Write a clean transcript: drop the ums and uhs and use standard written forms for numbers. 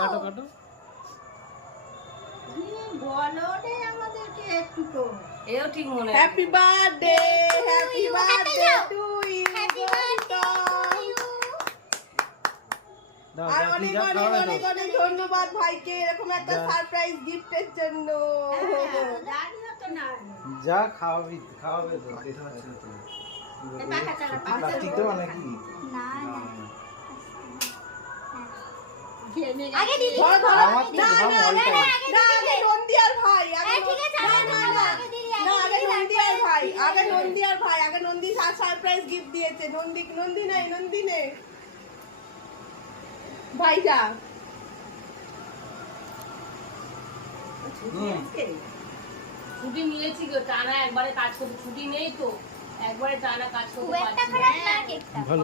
কাটো কাটো বলো রে আমাদেরকে একটু তো এও ঠিক মনে হ্যাপি বার্থডে টু ইউ দাও আর বাকি অনেক যা অনেক খাওয়াবে অনেক দাও অনেক ধন্যবাদ ভাইকে এরকম একটা যা। সারপ্রাইজ গিফটের জন্য যা খাওয়াবি খাওয়াবে তো এটা আছে তো প্লাস্টিক দেওয়া নাকি না না আগে দিদি ধর ধর আমার তো না ধর না না অল্প। না আগে নন্দী আর ভাই আগে ঠিক আছে, না আগে না দিদি, না আগে দিদি, না আগে আগে দিদি, নন্দী আর তারপরে ভাই দিদি, আগে দিদি। নন্দী আর ভাই আগে নন্দী সারপ্রাইজ গিফট দিয়েছে নন্দী নন্দী নাই নন্দী নে ভাই যা ছুটি নিয়েছি গো টানা একবারে কাজ করতে ছুটি নেই তো একবারে টানা কাজ খুব করতে একটা পারছি না খারাপ না কেকটা ভালো